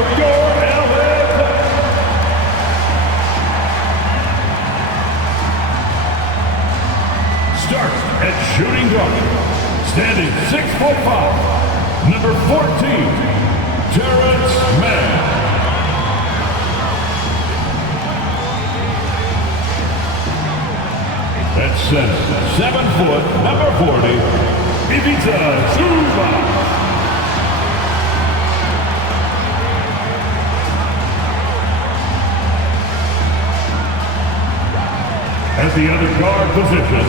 for your LA Clippers. Starts at shooting guard, standing 6'5", number 14, Terrence Mann. At center, 7 foot, number 40, Memphis Grizzlies. At the other guard position,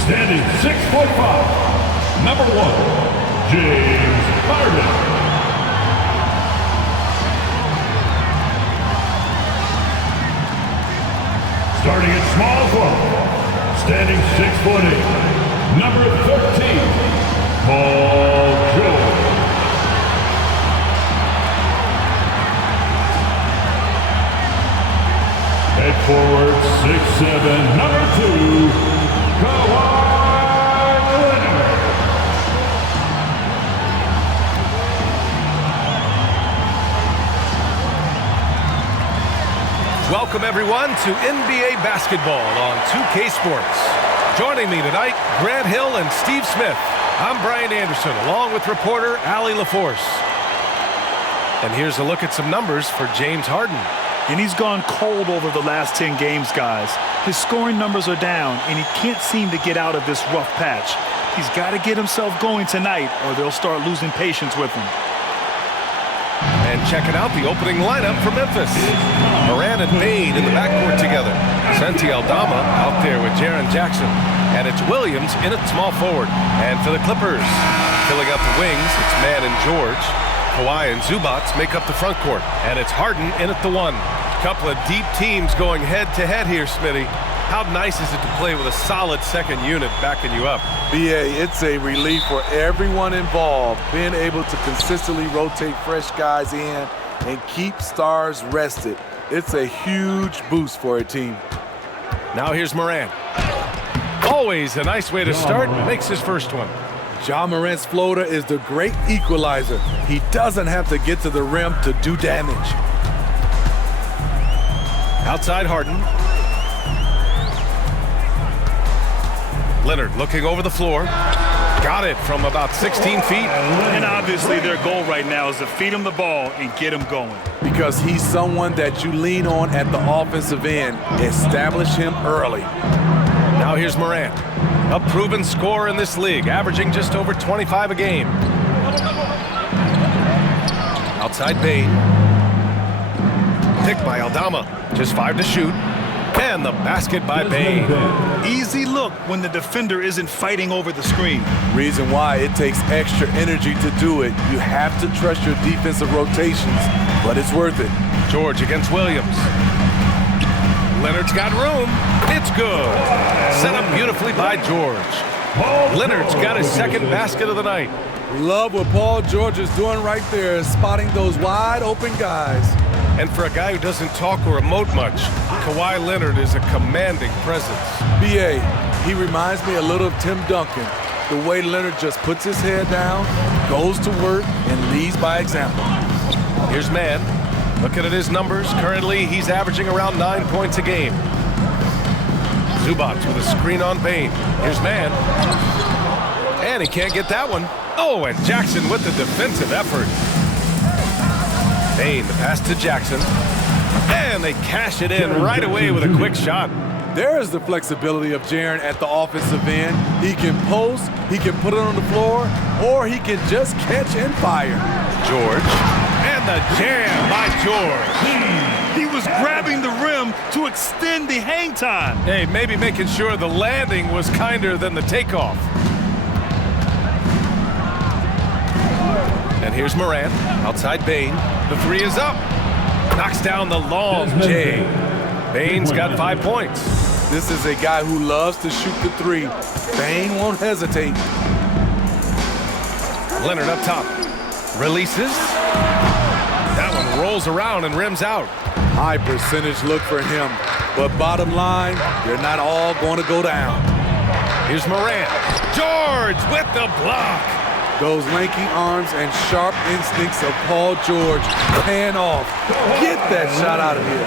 standing 6'5", number 1, James Harden. Starting at small forward, standing 6'8", number 13, Paul George. At forward, 6'7", number 2, Kawhi Leonard. Welcome everyone to NBA basketball on 2K Sports. Joining me tonight, Grant Hill and Steve Smith. I'm Brian Anderson, along with reporter Allie LaForce. And here's a look at some numbers for James Harden. And he's gone cold over the last 10 games, guys. His scoring numbers are down, and he can't seem to get out of this rough patch. He's got to get himself going tonight, or they'll start losing patience with him. And checking out the opening lineup for Memphis. Moran and Bade in the backcourt together. Santi Aldama out there with Jaren Jackson. And it's Williams in at small forward. And for the Clippers, filling out the wings, it's Mann and George. Kawhi and Zubac make up the front court. And it's Harden in at the 1. Couple of deep teams going head-to-head here, Smitty. How nice is it to play with a solid second unit backing you up? BA, it's a relief for everyone involved, being able to consistently rotate fresh guys in and keep stars rested. It's a huge boost for a team. Now here's Moran. Always a nice way to start. Makes his first one. Ja Morant's floater is the great equalizer. He doesn't have to get to the rim to do damage. Outside Harden. Leonard looking over the floor. Got it from about 16 feet. And obviously their goal right now is to feed him the ball and get him going. Because he's someone that you lean on at the offensive end. Establish him early. Now here's Moran. A proven scorer in this league, averaging just over 25 a game. Outside Bade. Picked by Aldama. Just 5 to shoot. And the basket by Bade. Easy look when the defender isn't fighting over the screen. Reason why it takes extra energy to do it. You have to trust your defensive rotations, but it's worth it. George against Williams. Leonard's got room. It's good. Set up beautifully by George. Leonard's got his second basket of the night. Love what Paul George is doing right there, spotting those wide open guys. And for a guy who doesn't talk or emote much, Kawhi Leonard is a commanding presence. BA, he reminds me a little of Tim Duncan. The way Leonard just puts his head down, goes to work, and leads by example. Here's Mann. Looking at his numbers, currently he's averaging around 9 points a game. Zubac with a screen on Bane. Here's Mann. And he can't get that one. Oh, and Jackson with the defensive effort. Bane, the pass to Jackson. And they cash it in right away with a quick shot. There's the flexibility of Jaren at the offensive end. He can post, he can put it on the floor, or he can just catch and fire. George. And the jam by George. He was grabbing the rim to extend the hang time. Hey, maybe making sure the landing was kinder than the takeoff. And here's Moran, outside Bane. The 3 is up. Knocks down the long J. Bane's got 5 points. This is a guy who loves to shoot the 3. Bane won't hesitate. Leonard up top. Releases. That one rolls around and rims out. High percentage look for him. But bottom line, they're not all going to go down. Here's Moran. George with the block. Those lanky arms and sharp instincts of Paul George paying off. Get that shot out of here.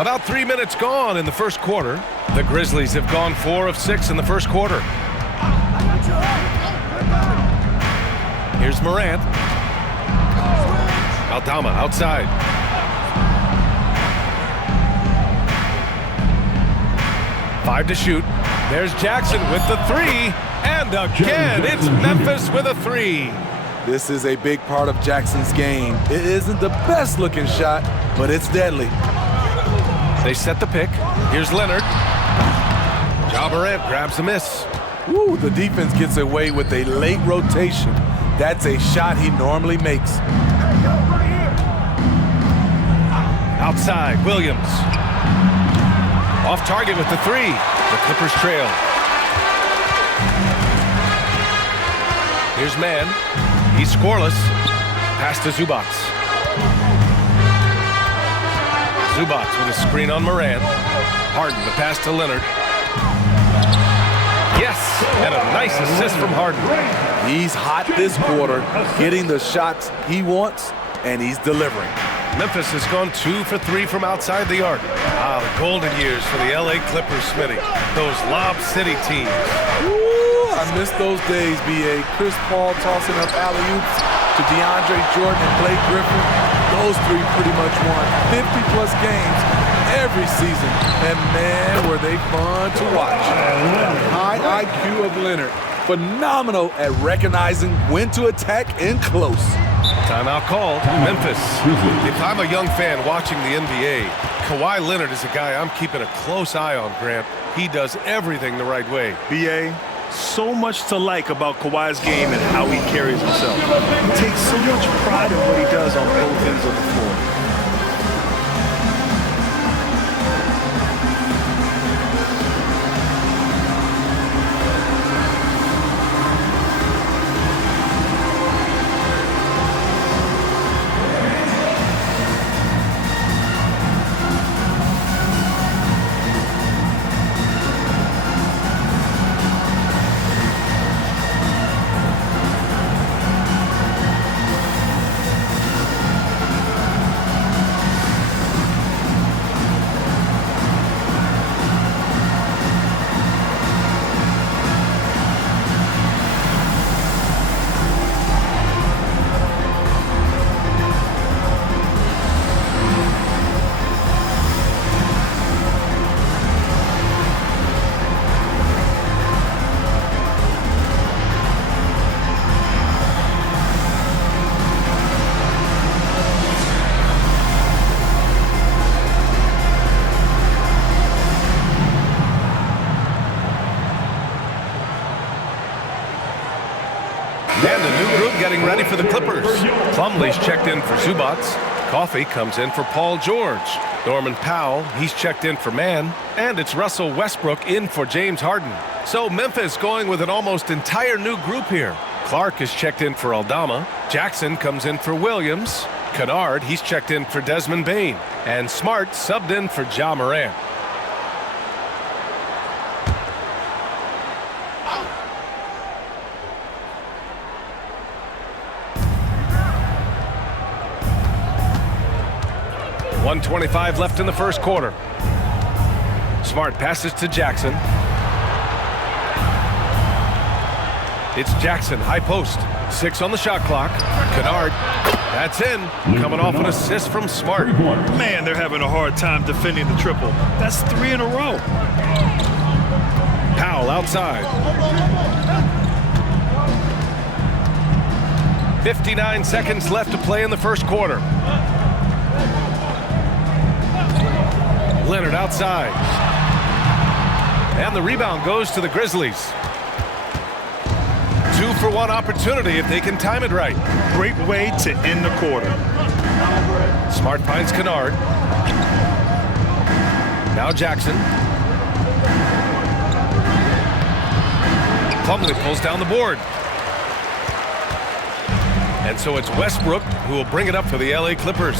About 3 minutes gone in the first quarter. The Grizzlies have gone 4 of 6 in the first quarter. Here's Morant. Aldama outside. Five to shoot. There's Jackson with the three. And again, it's Memphis with a three. This is a big part of Jackson's game. It isn't the best looking shot, but it's deadly. They set the pick. Here's Leonard. Ja Morant grabs the miss. Woo, the defense gets away with a late rotation. That's a shot he normally makes. Outside, Williams. Off target with the three. The Clippers trail. Here's Mann. He's scoreless. Pass to Zubac. Zubac with a screen on Morant. Harden, the pass to Leonard. Yes, and a nice assist from Harden. He's hot this quarter, getting the shots he wants, and he's delivering. Memphis has gone 2 for 3 from outside the arc. Ah, the golden years for the LA Clippers, Smitty. Those Lob City teams. Ooh, I miss those days, B.A. Chris Paul tossing up alley-oops to DeAndre Jordan and Blake Griffin. Those three pretty much won 50-plus games every season. And man, were they fun to watch. The high IQ of Leonard. Phenomenal at recognizing when to attack in close. Timeout called. Memphis. If I'm a young fan watching the NBA, Kawhi Leonard is a guy I'm keeping a close eye on, Grant. He does everything the right way. B.A., so much to like about Kawhi's game and how he carries himself. He takes so much pride in what he does on both ends of the floor. And a new group getting ready for the Clippers. Plumlee's checked in for Zubac. Coffey comes in for Paul George. Norman Powell, he's checked in for Mann. And it's Russell Westbrook in for James Harden. So Memphis going with an almost entire new group here. Clark is checked in for Aldama. Jackson comes in for Williams. Kennard, he's checked in for Desmond Bane. And Smart subbed in for Ja Morant. .125 left in the first quarter. Smart passes to Jackson. It's Jackson, high post. 6 on the shot clock. Kennard, that's in. Coming off an assist from Smart. Man, they're having a hard time defending the triple. That's 3 in a row. Powell outside. 59 seconds left to play in the first quarter. Leonard outside. And the rebound goes to the Grizzlies. 2-for-1 opportunity if they can time it right. Great way to end the quarter. Smart finds Kennard. Now Jackson. Plumlee pulls down the board. And so it's Westbrook who will bring it up for the LA Clippers.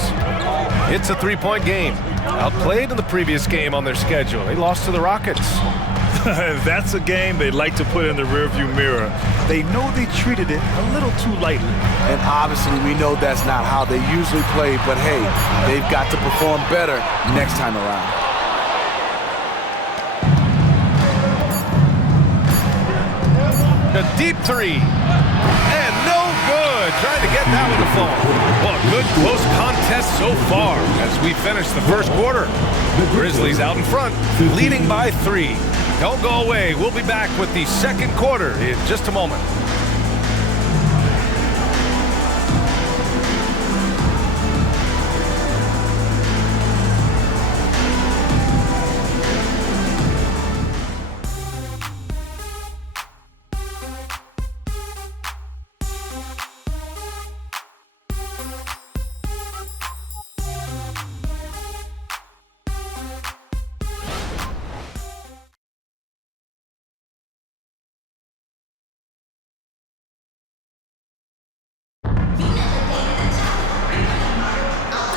It's a 3-point game. Outplayed in the previous game on their schedule. They lost to the Rockets. That's a game they'd like to put in the rearview mirror. They know they treated it a little too lightly. And obviously we know that's not how they usually play, but hey, they've got to perform better next time around. A deep three. And no good. Trying to get that one to fall. Well, a good close contest so far as we finish the first quarter. The Grizzlies out in front, leading by 3. Don't go away. We'll be back with the second quarter in just a moment.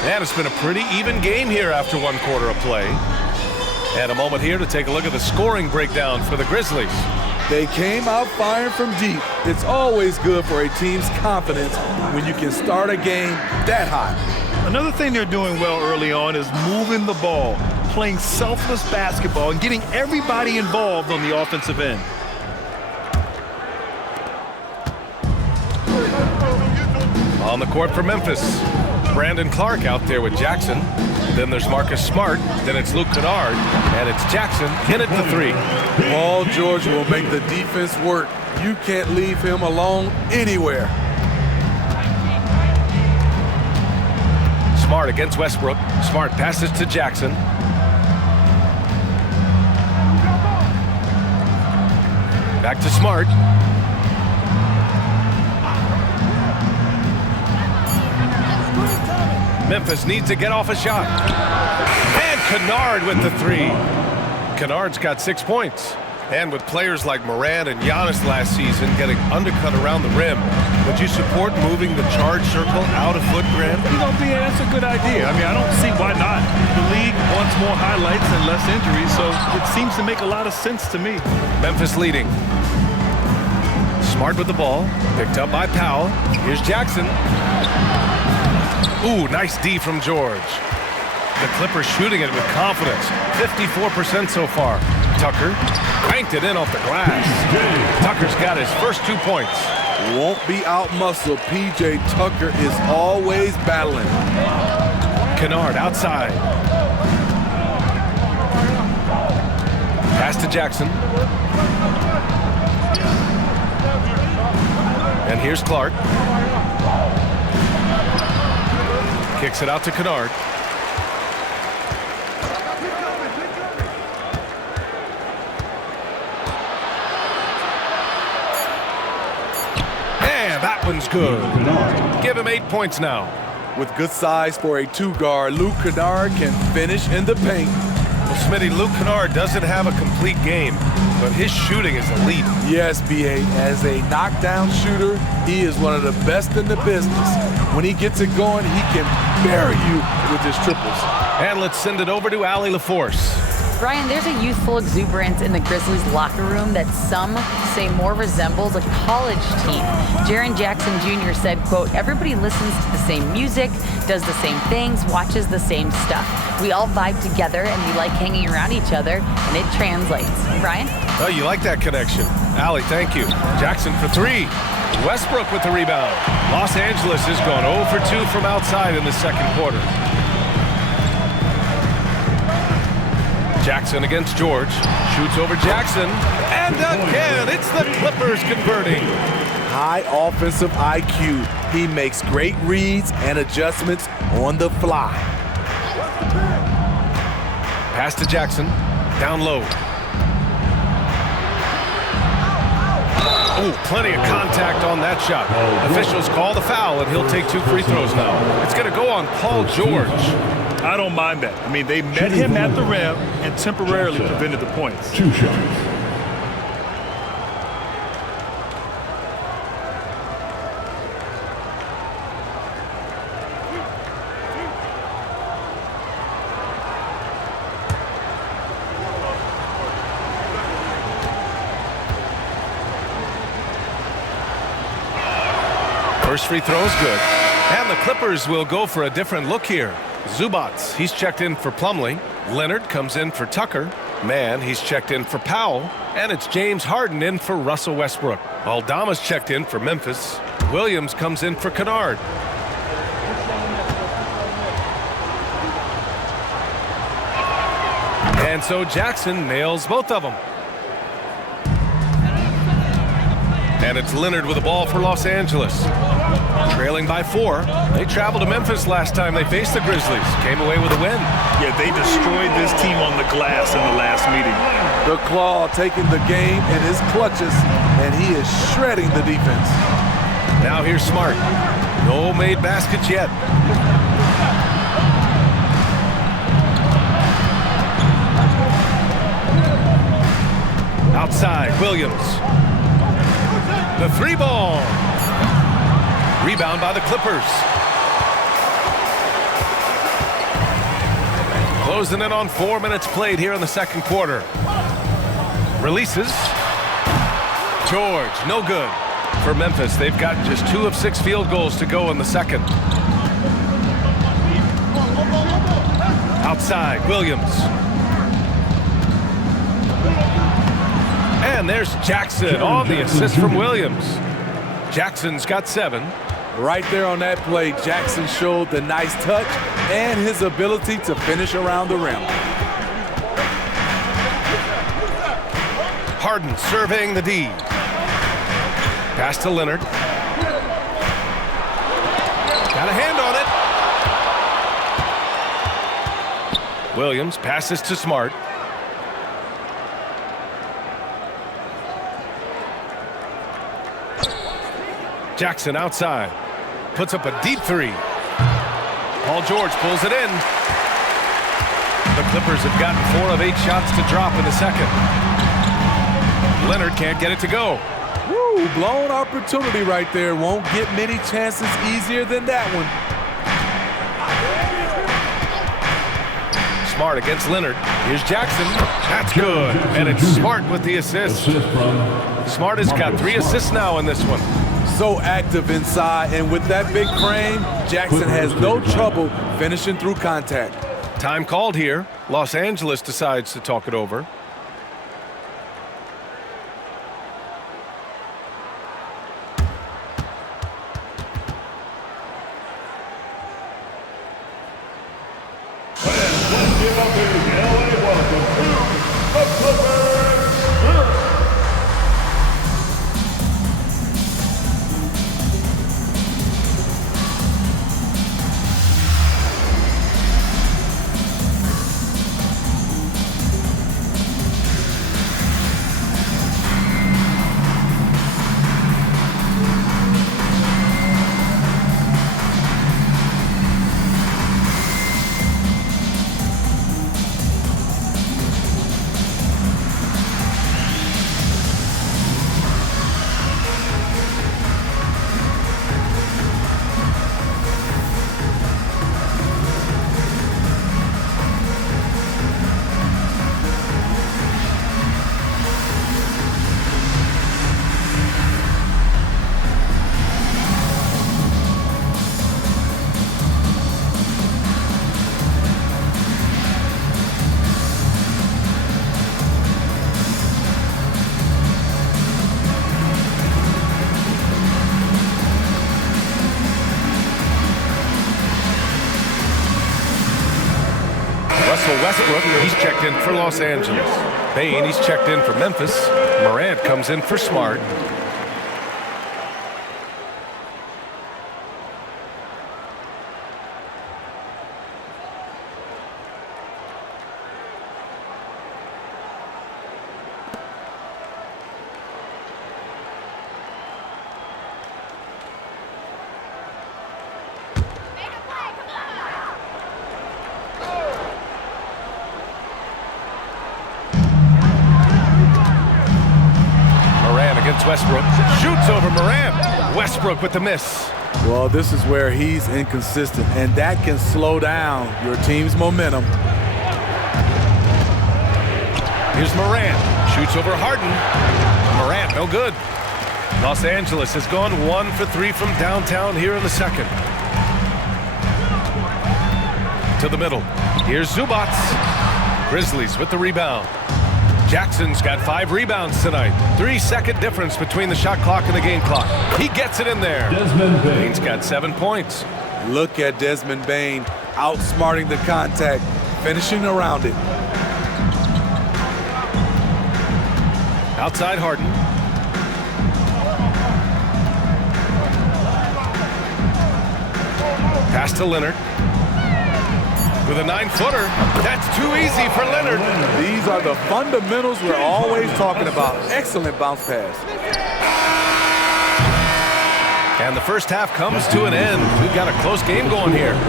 And it's been a pretty even game here after one quarter of play. And a moment here to take a look at the scoring breakdown for the Grizzlies. They came out firing from deep. It's always good for a team's confidence when you can start a game that hot. Another thing they're doing well early on is moving the ball, playing selfless basketball, and getting everybody involved on the offensive end. On the court for Memphis, Brandon Clark out there with Jackson. Then there's Marcus Smart. Then it's Luke Kennard. And it's Jackson in at the 3. Paul George will make the defense work. You can't leave him alone anywhere. Smart against Westbrook. Smart passes to Jackson. Back to Smart. Memphis needs to get off a shot. And Kennard with the 3. Kennard's got 6 points. And with players like Morant and Giannis last season getting undercut around the rim, would you support moving the charge circle out a foot, Grant? You know, BA, that's a good idea. I mean, I don't see why not. The league wants more highlights and less injuries, so it seems to make a lot of sense to me. Memphis leading. Smart with the ball. Picked up by Powell. Here's Jackson. Ooh, nice D from George. The Clippers shooting it with confidence. 54% so far. Tucker cranked it in off the glass. Tucker's got his first 2 points. Won't be out-muscled. P.J. Tucker is always battling. Kennard outside. Pass to Jackson. And here's Clark. Kicks it out to Kennard. And that one's good. Give him 8 points now. With good size for a 2-guard, Luke Kennard can finish in the paint. Well, Smitty, Luke Kennard doesn't have a complete game, but his shooting is elite. Yes, B.A. As a knockdown shooter, he is one of the best in the business. When he gets it going, he can bury you with his triples. And let's send it over to Allie LaForce. Brian, there's a youthful exuberance in the Grizzlies locker room that some say more resembles a college team. Jaren Jackson Jr. said, quote, "Everybody listens to the same music, does the same things, watches the same stuff. We all vibe together and we like hanging around each other, and it translates." Brian? Oh, you like that connection. Allie, thank you. Jackson for 3. Westbrook with the rebound. Los Angeles has gone 0 for 2 from outside in the second quarter. Jackson against George. Shoots over Jackson. And again, it's the Clippers converting. High offensive IQ. He makes great reads and adjustments on the fly. Pass to Jackson. Down low. Oh, plenty of contact on that shot. Officials call the foul, and he'll take 2 free throws now. It's going to go on Paul George. I don't mind that. I mean, they met him at the rim and temporarily prevented the points. 2 shots. First free throw is good. And the Clippers will go for a different look here. Zubats, he's checked in for Plumlee. Leonard comes in for Tucker. Mann, he's checked in for Powell. And it's James Harden in for Russell Westbrook. Aldama's checked in for Memphis. Williams comes in for Kennard. And so Jackson nails both of them. And it's Leonard with the ball for Los Angeles. Trailing by 4. They traveled to Memphis last time they faced the Grizzlies. Came away with a win. Yeah, they destroyed this team on the glass in the last meeting. The Claw taking the game in his clutches, and he is shredding the defense. Now here's Smart. No made baskets yet. Outside, Williams. The 3-ball. Rebound by the Clippers. Closing in on 4 minutes played here in the second quarter. Releases. George, no good. For Memphis, they've got just 2 of 6 field goals to go in the second. Outside, Williams. And there's Jackson on the assist from Williams. Jackson's got 7. Right there on that play, Jackson showed the nice touch and his ability to finish around the rim. Harden surveying the D. Pass to Leonard. Got a hand on it. Williams passes to Smart. Jackson outside. Puts up a deep 3. Paul George pulls it in. The Clippers have gotten 4 of 8 shots to drop in the second. Leonard can't get it to go. Woo, blown opportunity right there. Won't get many chances easier than that one. Smart against Leonard. Here's Jackson. That's good. And it's Smart with the assist. Smart has got 3 assists now in this one. So active inside, and with that big frame, Jackson has no trouble finishing through contact. Time called here. Los Angeles decides to talk it over. Westbrook, he's checked in for Los Angeles. Bane, he's checked in for Memphis. Morant comes in for Smart. Westbrook shoots over Morant. Westbrook with the miss. Well, this is where he's inconsistent, and that can slow down your team's momentum. Here's Morant. Shoots over Harden. Morant, no good. Los Angeles has gone 1 for 3 from downtown here in the second. To the middle. Here's Zubac. Grizzlies with the rebound. Jackson's got 5 rebounds tonight. 3-second difference between the shot clock and the game clock. He gets it in there. Desmond Bane. Bane's got 7 points. Look at Desmond Bane outsmarting the contact, finishing around it. Outside Harden. Pass to Leonard. With a 9-footer. That's too easy for Leonard. These are the fundamentals we're always talking about. Excellent bounce pass. And the first half comes to an end. We've got a close game going here.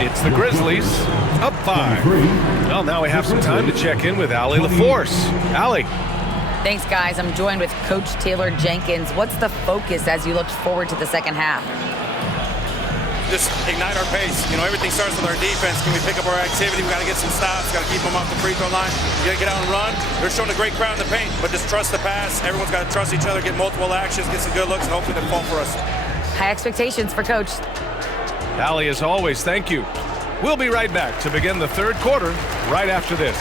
It's the Grizzlies up 5. Well, now we have some time to check in with Allie LaForce. Allie. Thanks, guys. I'm joined with Coach Taylor Jenkins. What's the focus as you look forward to the second half? Just ignite our pace. You know, everything starts with our defense. Can we pick up our activity? We got to get some stops. Got to keep them off the free throw line. You got to get out and run. They're showing a great crowd in the paint, but just trust the pass. Everyone's got to trust each other, get multiple actions, get some good looks, and hopefully they fall for us. High expectations for Coach. Allie, as always, thank you. We'll be right back to begin the third quarter right after this.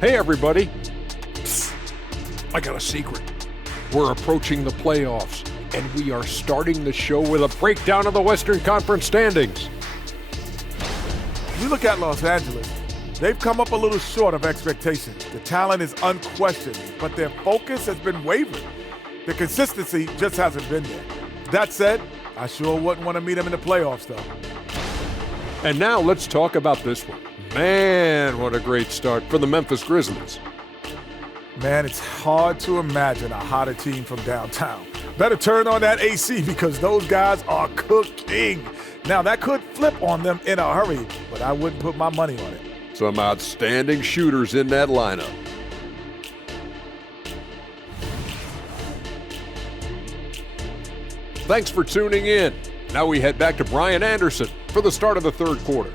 Hey everybody. Psst. I got a secret. We're approaching the playoffs, and we are starting the show with a breakdown of the Western Conference standings. We look at Los Angeles. They've come up a little short of expectations. The talent is unquestioned, but their focus has been wavering. The consistency just hasn't been there. That said, I sure wouldn't want to meet them in the playoffs, though. And now let's talk about this one. Man, what a great start for the Memphis Grizzlies. Man, it's hard to imagine a hotter team from downtown. Better turn on that AC because those guys are cooking. Now, that could flip on them in a hurry, but I wouldn't put my money on it. Some outstanding shooters in that lineup. Thanks for tuning in. Now we head back to Brian Anderson for the start of the third quarter.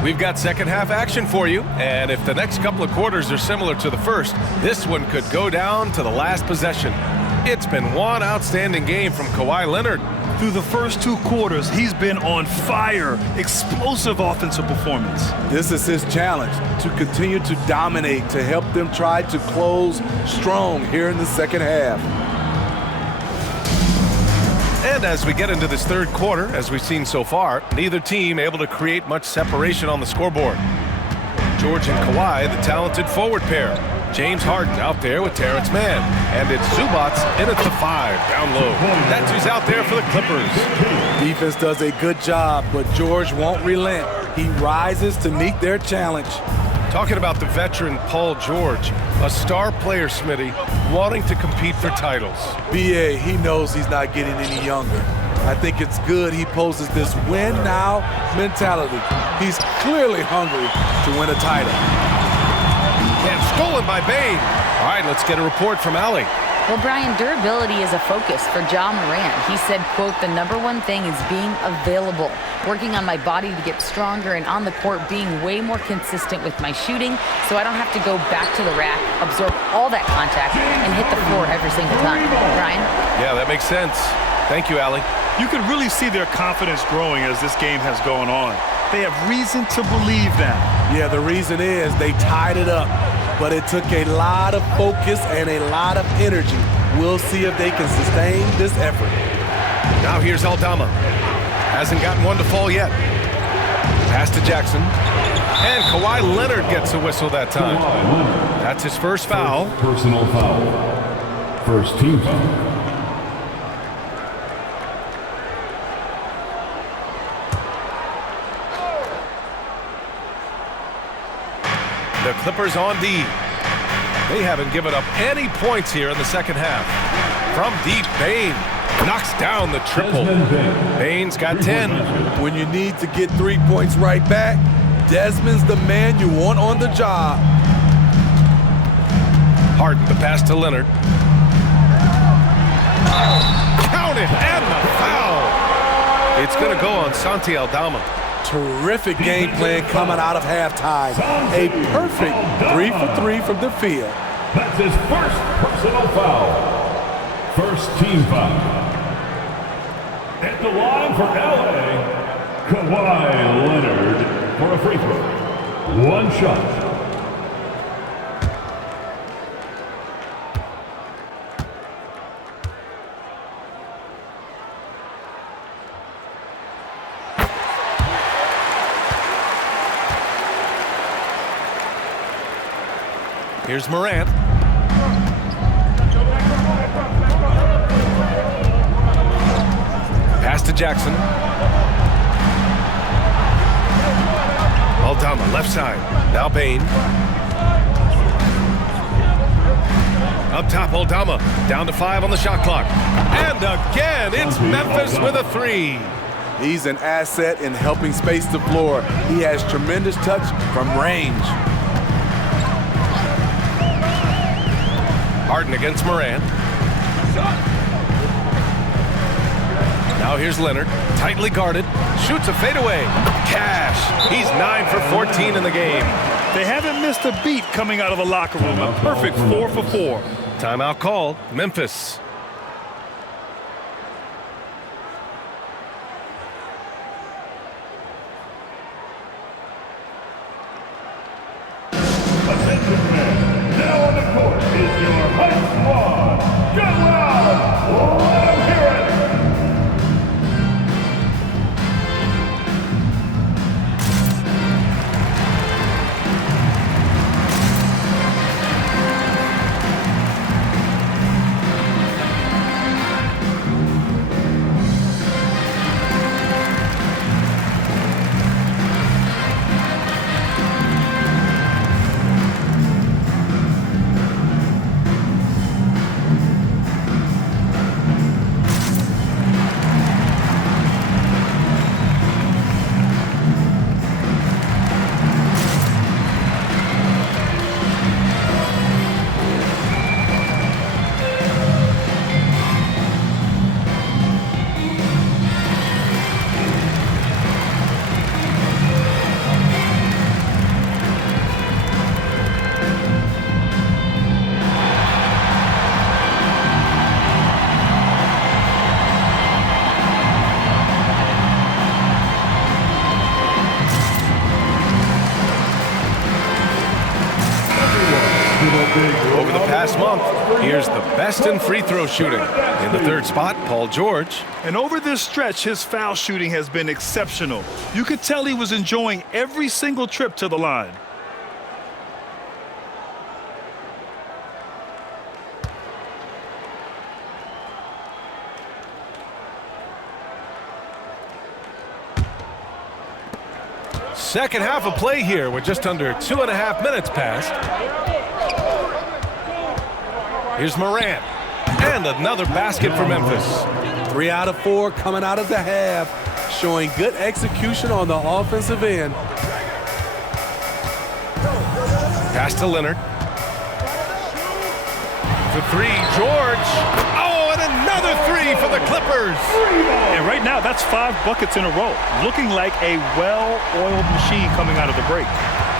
We've got second half action for you, and if the next couple of quarters are similar to the first, this one could go down to the last possession. It's been one outstanding game from Kawhi Leonard. Through the first 2 quarters, he's been on fire. Explosive offensive performance. This is his challenge, to continue to dominate, to help them try to close strong here in the second half. And as we get into this third quarter, as we've seen so far, neither team able to create much separation on the scoreboard. George and Kawhi, the talented forward pair. James Harden out there with Terrence Mann. And it's Zubac in at the 5, down low. That's who's out there for the Clippers. Defense does a good job, but George won't relent. He rises to meet their challenge. Talking about the veteran Paul George, a star player, Smitty, wanting to compete for titles. B.A., he knows he's not getting any younger. I think it's good he poses this win now mentality. He's clearly hungry to win a title. And stolen by Bane. All right, let's get a report from Allie. Well, Brian, durability is a focus for Ja Morant. He said, quote, "The #1 thing is being available, working on my body to get stronger, and on the court being way more consistent with my shooting so I don't have to go back to the rack, absorb all that contact, and hit the floor every single time." Brian? Yeah, that makes sense. Thank you, Allie. You can really see their confidence growing as this game has gone on. They have reason to believe that. Yeah, the reason is they tied it up, but it took a lot of focus and a lot of energy. We'll see if they can sustain this effort. Now here's Aldama. Hasn't gotten one to fall yet. Pass to Jackson. And Kawhi Leonard gets a whistle that time. That's his first foul. Personal foul. First team foul. The Clippers on D. They haven't given up any points here in the second half. From deep, Bane knocks down the triple. Bane's got 10. When you need to get 3 points right back, Desmond's the man you want on the job. Harden, the pass to Leonard. Count it, and the foul. It's going to go on Santi Aldama. Terrific game plan coming out of halftime. A perfect 3 for 3 from the field. That's his first personal foul. First team foul. At the line for LA, Kawhi Leonard for a free throw. One shot. Here's Morant. Pass to Jackson. Aldama, left side. Now Bane. Up top, Aldama. Down to 5 on the shot clock. And again, it's Memphis with a 3. He's an asset in helping space the floor. He has tremendous touch from range. Harden against Morant. Now here's Leonard, tightly guarded, shoots a fadeaway. Cash, he's 9 for 14 in the game. They haven't missed a beat coming out of the locker room. A perfect 4 for 4. Timeout called, Memphis. Attention man, now on the court is your high squad. Go out! Let 'em hear it! Over the past month, here's the best in free throw shooting. In the third spot, Paul George. And over this stretch, his foul shooting has been exceptional. You could tell he was enjoying every single trip to the line. Second half of play here with just under 2.5 minutes passed. Here's Morant. And another basket for Memphis. 3 out of 4 coming out of the half, showing good execution on the offensive end. Pass to Leonard. For 3, George. Oh, and another 3 for the Clippers. And right now, that's 5 buckets in a row. Looking like a well-oiled machine coming out of the break.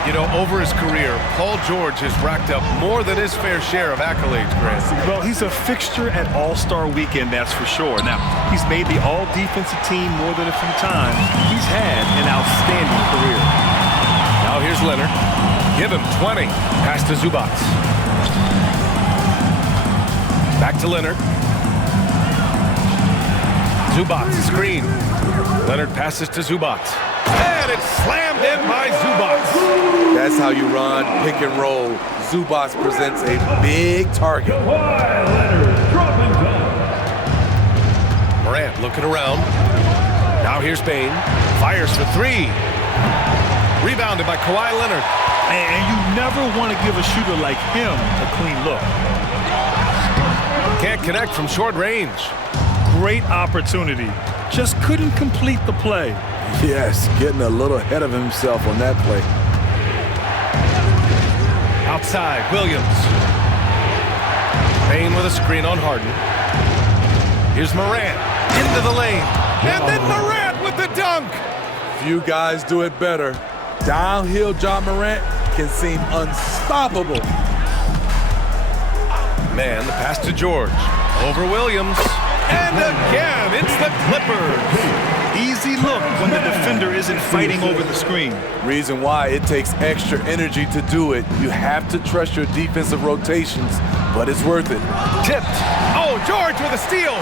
You know, over his career, Paul George has racked up more than his fair share of accolades, Grant. Well, he's a fixture at All-Star Weekend, that's for sure. Now, he's made the All-Defensive Team more than a few times. He's had an outstanding career. Now here's Leonard. Give him 20. Pass to Zubac. Back to Leonard. Zubac, screen. Leonard passes to Zubac. And it's slammed in by Zubac. That's how you run pick and roll. Zubac presents a big target. Morant looking around. Now here's Bane. Fires for 3. Rebounded by Kawhi Leonard. And you never want to give a shooter like him a clean look. Can't connect from short range. Great opportunity. Just couldn't complete the play. Yes, getting a little ahead of himself on that play. Outside, Williams. Payne with a screen on Harden. Here's Morant into the lane. And then Morant with the dunk. Few guys do it better. Downhill John Morant can seem unstoppable. Man, the pass to George. Over Williams. And again, it's the Clippers. Easy look when the defender isn't fighting over the screen. Reason why it takes extra energy to do it. You have to trust your defensive rotations, but it's worth it. Tipped. Oh, George with a steal.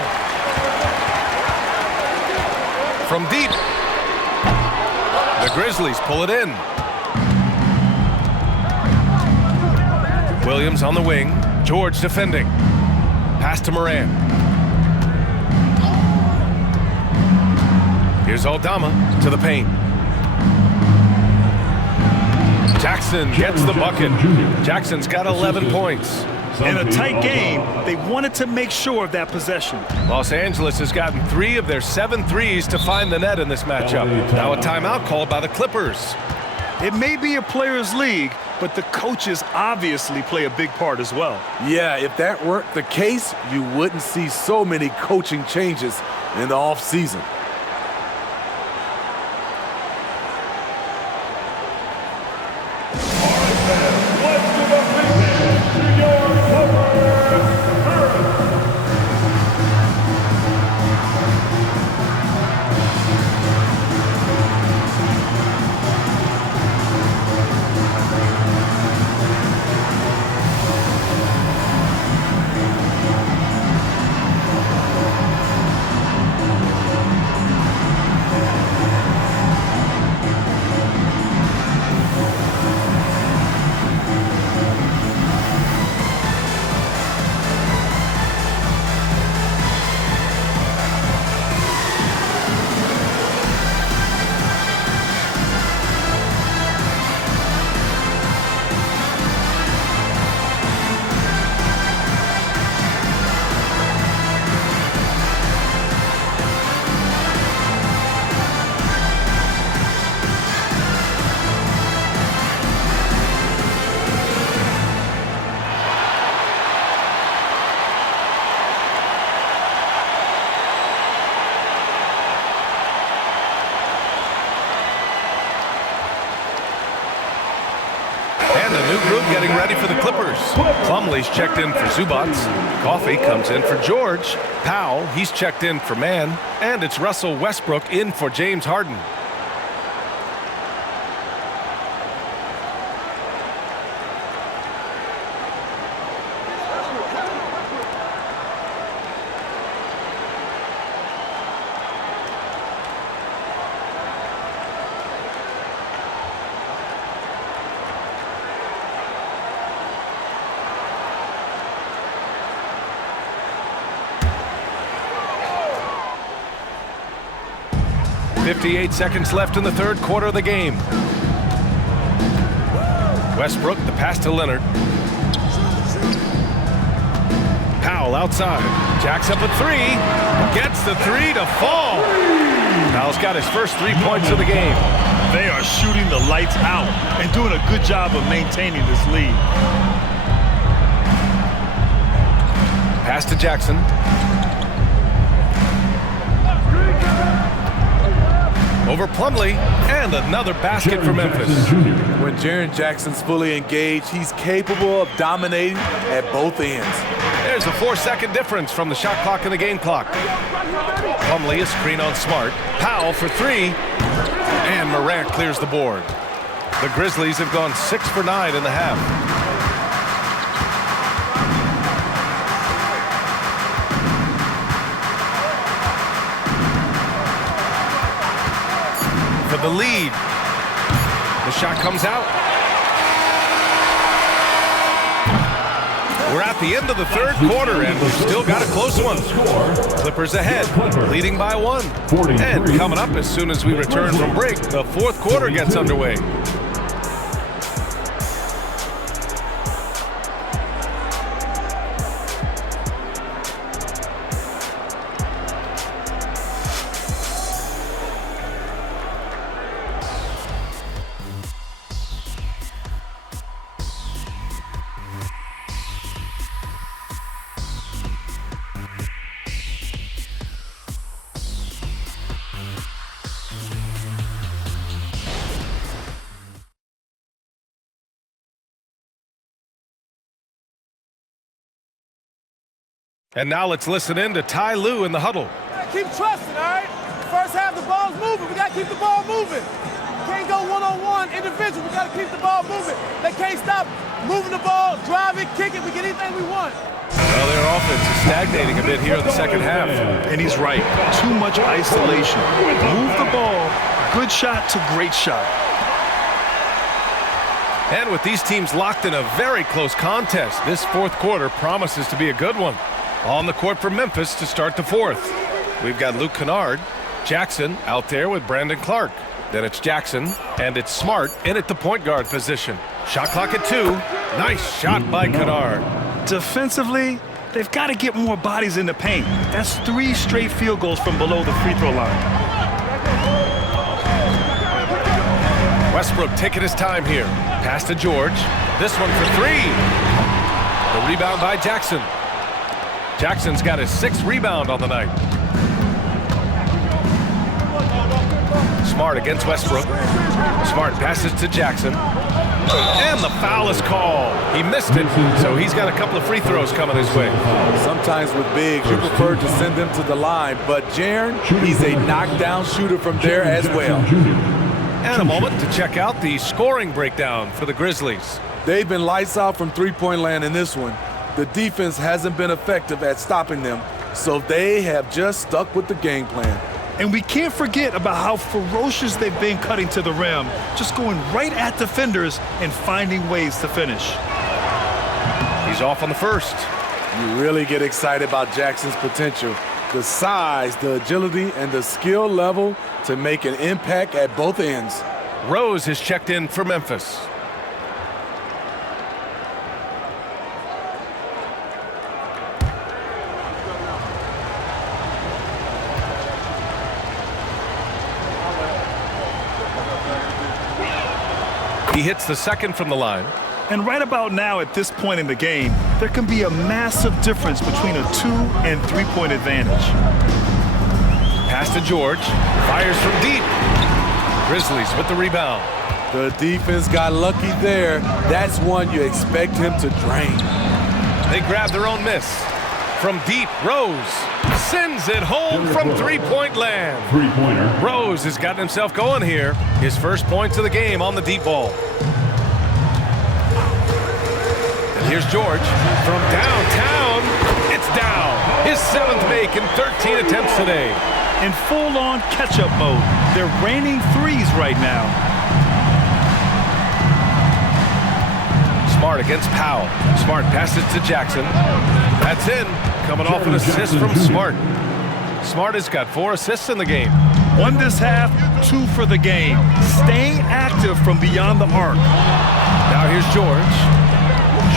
From deep. The Grizzlies pull it in. Williams on the wing. George defending. Pass to Morant. Here's Aldama to the paint. Jackson gets the bucket. Jackson's got 11 points. In a tight game, they wanted to make sure of that possession. Los Angeles has gotten 3 of their 7 threes to find the net in this matchup. Now a timeout called by the Clippers. It may be a players' league, but the coaches obviously play a big part as well. Yeah, if that weren't the case, you wouldn't see so many coaching changes in the offseason. Getting ready for the Clippers. Plumlee's checked in for Zubats. Coffey comes in for George. Powell, he's checked in for Mann. And it's Russell Westbrook in for James Harden. .58 seconds left in the third quarter of the game. Westbrook, the pass to Leonard. Powell outside. Jacks up a 3. Gets the 3 to fall. Powell's got his first 3 points of the game. They are shooting the lights out and doing a good job of maintaining this lead. Pass to Jackson. Over Plumlee, and another basket for Memphis. When Jaren Jackson's fully engaged, he's capable of dominating at both ends. There's a 4-second difference from the shot clock and the game clock. Plumlee, a screen on Smart. Powell for 3, and Morant clears the board. The Grizzlies have gone 6 for 9 in the half. For the lead. The shot comes out. We're at the end of the third quarter, and we've still got a close one. Clippers ahead, leading by 1. And coming up as soon as we return from break, the fourth quarter gets underway. And now let's listen in to Ty Lue in the huddle. Keep trusting, all right? First half, the ball's moving. We got to keep the ball moving. Can't go one-on-one individual. We got to keep the ball moving. They can't stop moving the ball, drive it, kick it. We get anything we want. Well, their offense is stagnating a bit here in the second half. And he's right. Too much isolation. Move the ball. Good shot to great shot. And with these teams locked in a very close contest, this fourth quarter promises to be a good one. On the court for Memphis to start the fourth. We've got Luke Kennard, Jackson out there with Brandon Clark. Then it's Jackson, and it's Smart in at the point guard position. Shot clock at 2. Nice shot by Kennard. Defensively, they've got to get more bodies in the paint. That's 3 straight field goals from below the free throw line. Westbrook taking his time here. Pass to George. This one for 3. The rebound by Jackson. Jackson's got his 6th rebound on the night. Smart against Westbrook. Smart passes to Jackson. And the foul is called. He missed it, so he's got a couple of free throws coming his way. Sometimes with bigs, you prefer to send them to the line, but Jaren, he's a knockdown shooter from there as well. And a moment to check out the scoring breakdown for the Grizzlies. They've been lights out from three-point land in this one. The defense hasn't been effective at stopping them, so they have just stuck with the game plan. And we can't forget about how ferocious they've been cutting to the rim, just going right at defenders and finding ways to finish. He's off on the first. You really get excited about Jackson's potential. The size, the agility, and the skill level to make an impact at both ends. Rose has checked in for Memphis. He hits the second from the line. And right about now, at this point in the game, there can be a massive difference between a 2- and 3-point advantage. Pass to George. Fires from deep. Grizzlies with the rebound. The defense got lucky there. That's one you expect him to drain. They grab their own miss. From deep, Rose sends it home from three-point land. Three-pointer. Rose has gotten himself going here. His first points of the game on the deep ball. And here's George from downtown. It's down. His 7th make in 13 attempts today. In full-on catch-up mode, they're raining threes right now. Smart against Powell. Smart passes to Jackson. That's in. Coming off an assist from Smart. Smart has got 4 assists in the game. 1 this half, 2 for the game. Staying active from beyond the arc. Now here's George.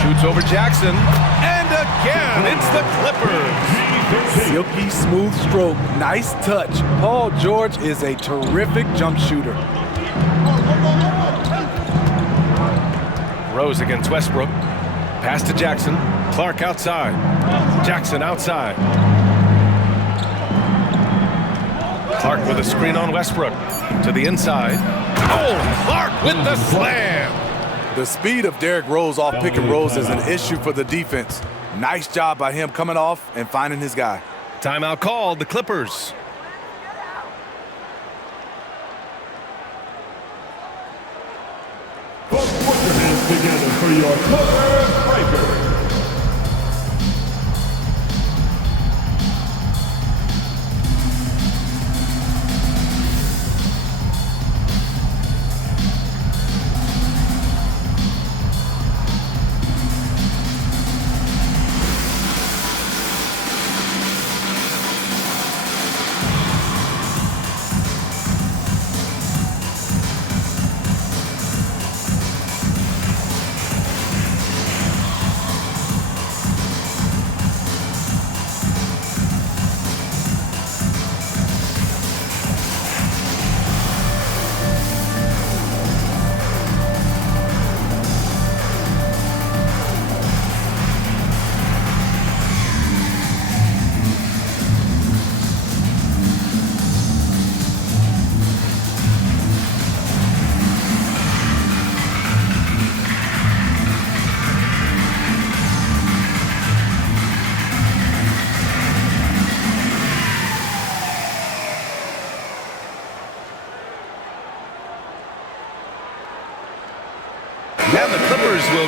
Shoots over Jackson. And again, it's the Clippers. Silky smooth stroke, nice touch. Paul George is a terrific jump shooter. Rose against Westbrook. Pass to Jackson. Clark outside. Jackson outside. Clark with a screen on Westbrook. To the inside. Oh, Clark with the slam. The speed of Derrick Rose off pick and rolls is an issue for the defense. Nice job by him coming off and finding his guy. Timeout called, the Clippers. Put your hands together for your Clippers Breakers.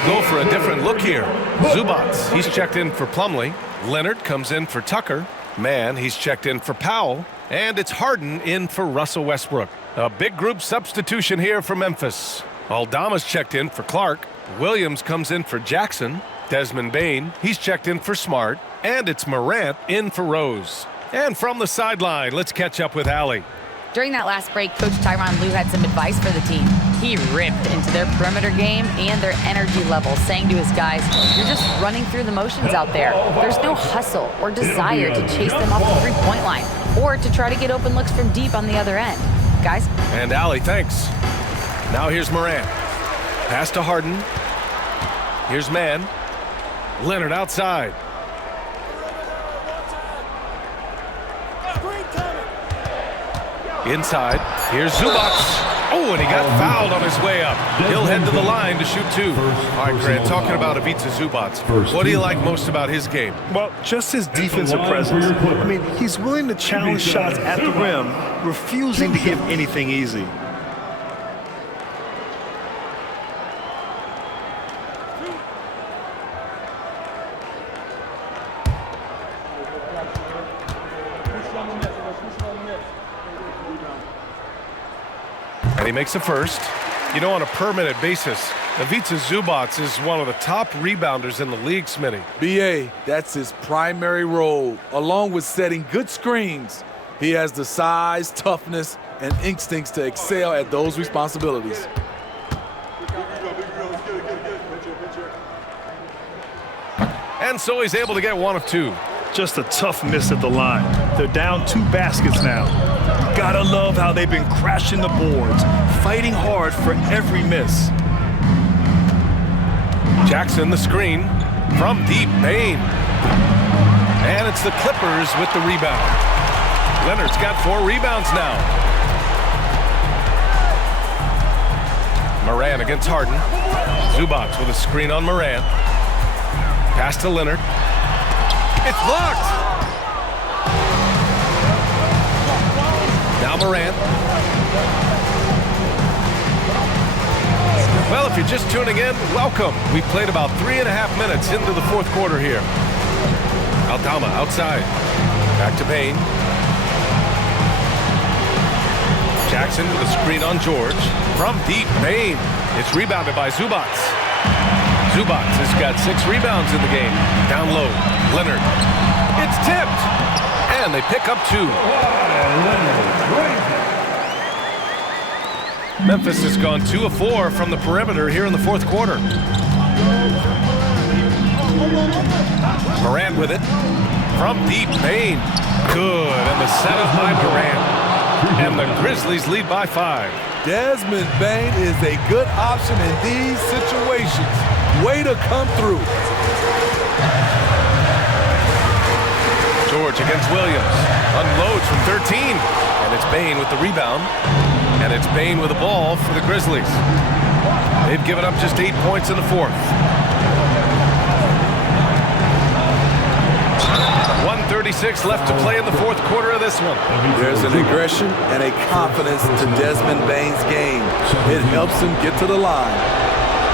go for a different look here. Zubats, he's checked in for Plumlee. Leonard comes in for Tucker. Mann, he's checked in for Powell. And it's Harden in for Russell Westbrook. A big group substitution here for Memphis. Aldama's checked in for Clark. Williams comes in for Jackson. Desmond Bane, he's checked in for Smart. And it's Morant in for Rose. And from the sideline, let's catch up with Allie. During that last break, Coach Tyronn Lue had some advice for the team. He ripped into their perimeter game and their energy level, saying to his guys, you're just running through the motions out there. There's no hustle or desire to chase them off the three-point line or to try to get open looks from deep on the other end. Guys? And Allie, thanks. Now here's Morant. Pass to Harden. Here's Mann. Leonard outside. Inside, here's Zubats. Oh, and he got fouled on his way up. He'll head to the line to shoot two. All right, Grant, talking about Ivica Zubats, what do you like most about his game? Well, just his defensive presence. I mean, he's willing to challenge shots at the rim, refusing to give anything easy. And he makes a first. You know, on a per-minute basis, Ivica Zubats is one of the top rebounders in the league, Smitty. B.A., that's his primary role, along with setting good screens. He has the size, toughness, and instincts to excel at those responsibilities. And so he's able to get one of two. Just a tough miss at the line. They're down 2 baskets now. Gotta love how they've been crashing the boards, fighting hard for every miss. Jackson the screen from deep. Bane. And it's the Clippers with the rebound. Leonard's got 4 rebounds now. Morant against Harden. Zubats with a screen on Morant. Pass to Leonard. It's blocked. Now Morant. Well, if you're just tuning in, welcome. We've played about 3.5 minutes into the fourth quarter here. Aldama outside. Back to Bane. Jackson with a screen on George. From deep, Bane. It's rebounded by Zubats. Zubats has got 6 rebounds in the game. Down low, Leonard. It's tipped. And they pick up 2. Memphis has gone 2 of 4 from the perimeter here in the fourth quarter. Morant with it. From deep, Bane. Good. And the setup by Morant. And the Grizzlies lead by 5. Desmond Bane is a good option in these situations. Way to come through. George against Williams. Unloads from 13. And it's Bane with the rebound. And it's Bane with the ball for the Grizzlies. They've given up just 8 points in the fourth. 1:36 left to play in the fourth quarter of this one. There's an aggression and a confidence to Desmond Bane's game. It helps him get to the line.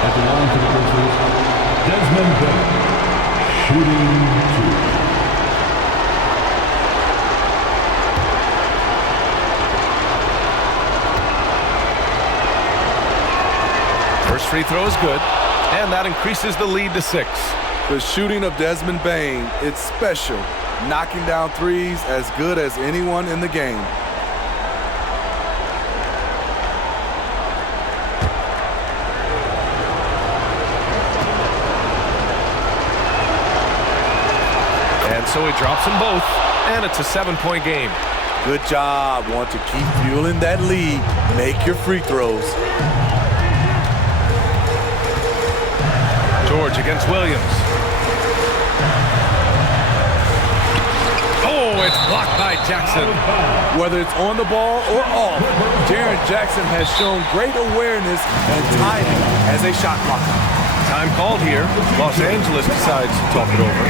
At the line for the Grizzlies, Desmond Bane, shooting 2. First free throw is good, and that increases the lead to 6. The shooting of Desmond Bane, it's special. Knocking down threes as good as anyone in the game. And so he drops them both, and it's a 7-point game. Good job. Want to keep fueling that lead. Make your free throws. George against Williams. Oh, it's blocked by Jackson. Whether it's on the ball or off, Jaren Jackson has shown great awareness and timing as a shot blocker. Time called here. Los Angeles decides to talk it over.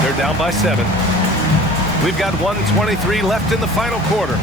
They're down by 7. We've got 1:23 left in the final quarter.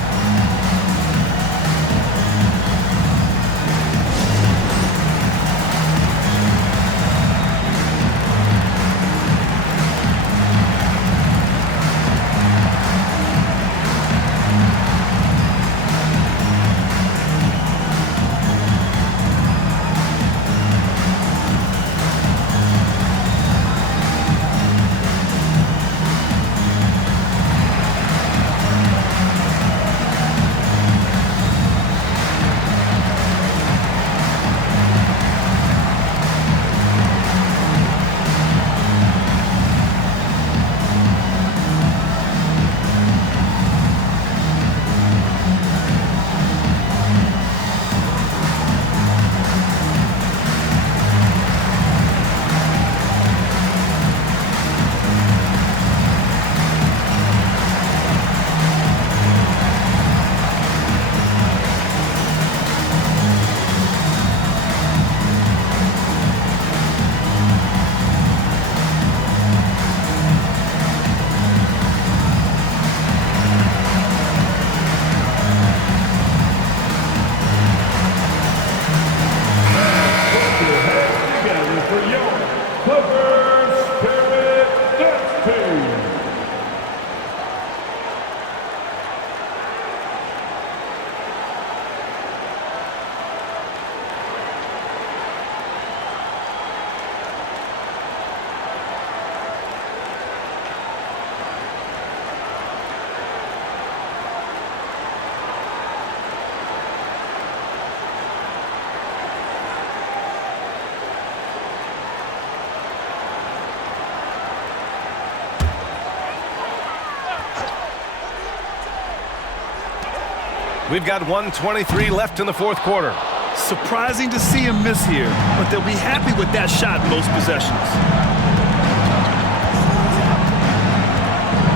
We've got 1:23 left in the fourth quarter. Surprising to see him miss here, but they'll be happy with that shot most possessions.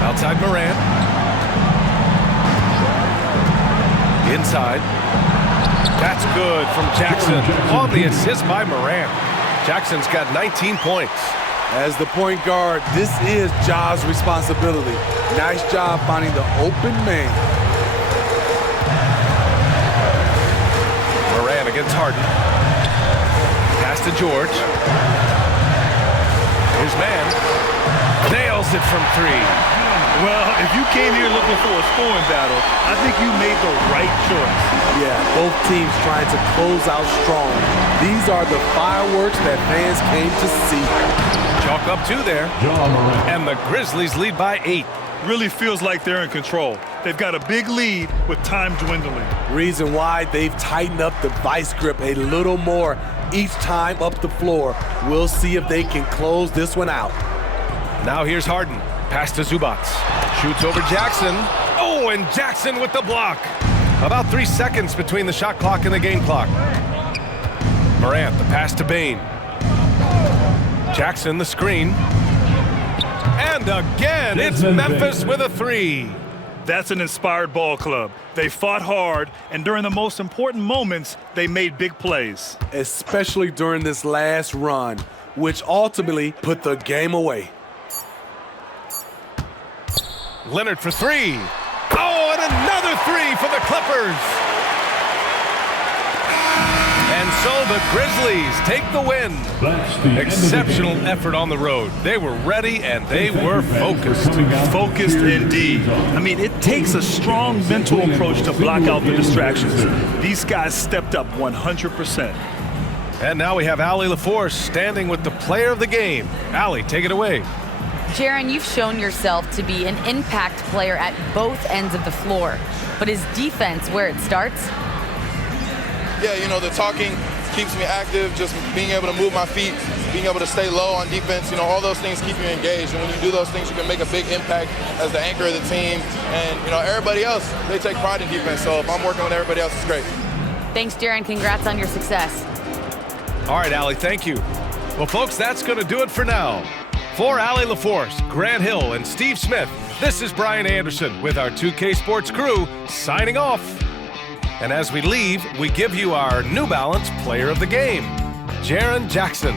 Outside Morant. Inside. That's good from Jackson. On the assist by Morant. Jackson's got 19 points. As the point guard, this is Ja's responsibility. Nice job finding the open man. Morant against Harden. Pass to George. His man nails it from three. Well, if you came here looking for a scoring battle, I think you made the right choice. Yeah, both teams trying to close out strong. These are the fireworks that fans came to see. Chalk up 2 there. And the Grizzlies lead by 8. Really feels like they're in control. They've got a big lead with time dwindling. Reason why they've tightened up the vice grip a little more each time up the floor. We'll see if they can close this one out. Now here's Harden. Pass to Zubac. Shoots over Jackson. Oh, and Jackson with the block. About 3 seconds between the shot clock and the game clock. Morant, the pass to Bane. Jackson, the screen. And again, it's Memphis with a 3. That's an inspired ball club. They fought hard, and during the most important moments, they made big plays. Especially during this last run, which ultimately put the game away. Leonard for 3. Oh, and another 3 for the Clippers. And so the Grizzlies take the win. Exceptional effort on the road. They were ready and they were focused. Focused indeed. I mean, it takes a strong mental approach to block out the distractions. These guys stepped up 100%. And now we have Allie LaForce standing with the player of the game. Allie, take it away. Jaren, you've shown yourself to be an impact player at both ends of the floor. But is defense where it starts? Yeah, you know, the talking keeps me active, just being able to move my feet, being able to stay low on defense, you know, all those things keep you engaged. And when you do those things, you can make a big impact as the anchor of the team. And, you know, everybody else, they take pride in defense. So if I'm working with everybody else, it's great. Thanks, Jaren. Congrats on your success. All right, Allie, thank you. Well, folks, that's going to do it for now. For Allie LaForce, Grant Hill, and Steve Smith, this is Brian Anderson with our 2K Sports crew signing off. And as we leave, we give you our New Balance Player of the Game, Jaren Jackson.